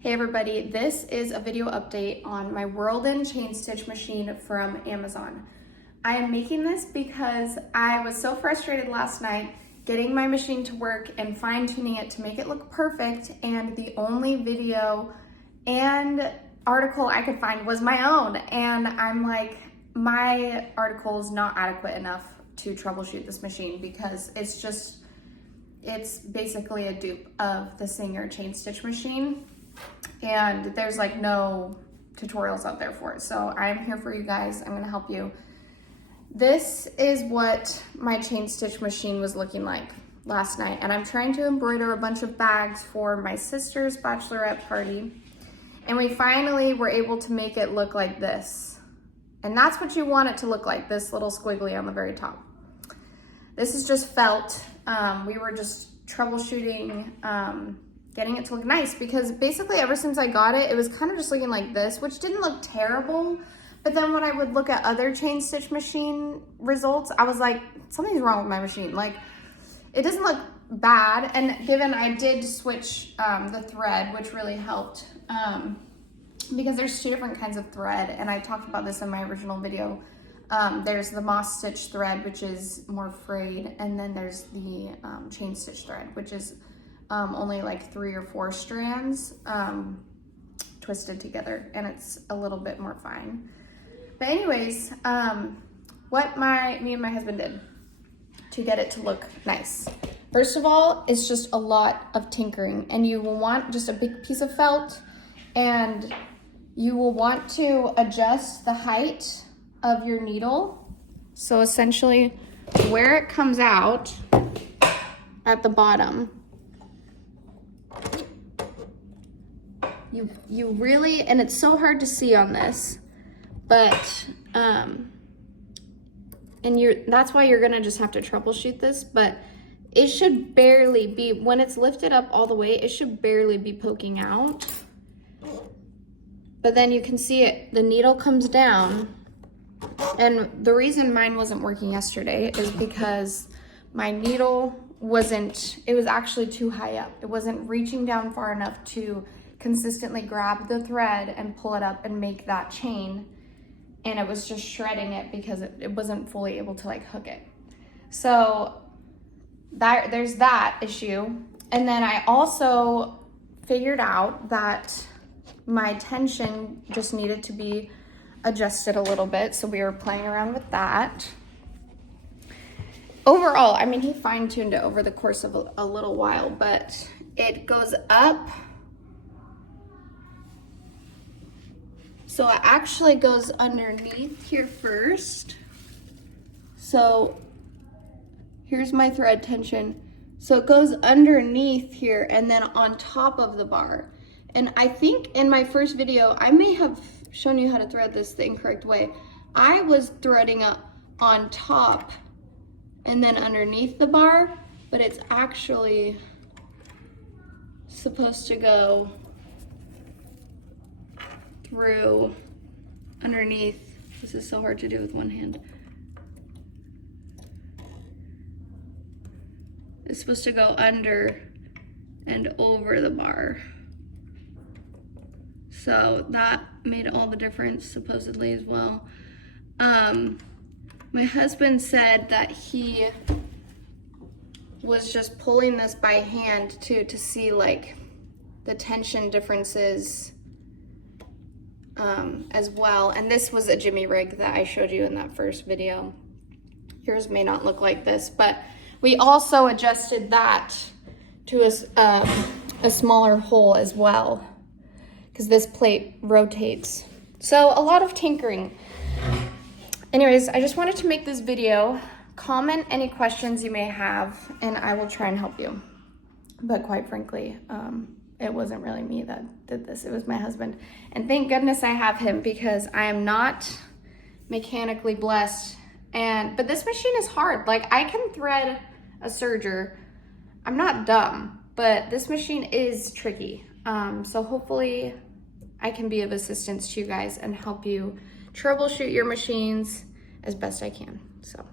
Hey everybody, this is a video update on my Worlden Chainstitch Machine from Amazon. I am making this because I was so frustrated last night getting my machine to work and fine-tuning it to make it look perfect, and the only video and article I could find was my own, and I'm like, my article is not adequate enough to troubleshoot this machine because it's basically a dupe of the Singer Chainstitch Machine, and there's like no tutorials out there for it. So I'm here for you guys. I'm gonna help you. This is what my Chainstitch machine was looking like last night, and I'm trying to embroider a bunch of bags for my sister's bachelorette party, and we finally were able to make it look like this. And that's what you want it to look like, this little squiggly on the very top. This is just felt. We were just troubleshooting, getting it to look nice, because basically ever since I got it, it was kind of just looking like this, which didn't look terrible. But then when I would look at other Chainstitch Machine results, I was like, something's wrong with my machine. Like, it doesn't look bad. And given I did switch the thread, which really helped, because there's two different kinds of thread, and I talked about this in my original video. There's the moss stitch thread, which is more frayed, and then there's the chain stitch thread, which is only like 3 or 4 strands twisted together, and it's a little bit more fine. But anyways, what me and my husband did to get it to look nice. First of all, it's just a lot of tinkering, and you will want just a big piece of felt, and you will want to adjust the height of your needle. So essentially where it comes out at the bottom, you really, and it's so hard to see on this, but that's why you're gonna just have to troubleshoot this, but it should barely be, when it's lifted up all the way, it should barely be poking out. But then you can see it, the needle comes down. And the reason mine wasn't working yesterday is because my needle it was actually too high up. It wasn't reaching down far enough to consistently grab the thread and pull it up and make that chain. And it was just shredding it because it wasn't fully able to like hook it. So there's that issue. And then I also figured out that my tension just needed to be adjusted a little bit, so we were playing around with that. Overall, I mean, he fine-tuned it over the course of a little while, but it goes up. So it actually goes underneath here first. So here's my thread tension. So it goes underneath here and then on top of the bar. And I think in my first video, I may have shown you how to thread this the incorrect way. I was threading up on top and then underneath the bar, but it's actually supposed to go through underneath. This is so hard to do with one hand. It's supposed to go under and over the bar. So that made all the difference, supposedly, as well. My husband said that he was just pulling this by hand too, to see like the tension differences as well. And this was a jimmy rig that I showed you in that first video. Yours may not look like this, but we also adjusted that to a smaller hole as well, because this plate rotates. So a lot of tinkering. Anyways, I just wanted to make this video. Comment any questions you may have, and I will try and help you. But quite frankly, it wasn't really me that did this. It was my husband. And thank goodness I have him, because I am not mechanically blessed. But this machine is hard. Like, I can thread a serger. I'm not dumb, but this machine is tricky. So hopefully I can be of assistance to you guys and help you troubleshoot your machines as best I can. So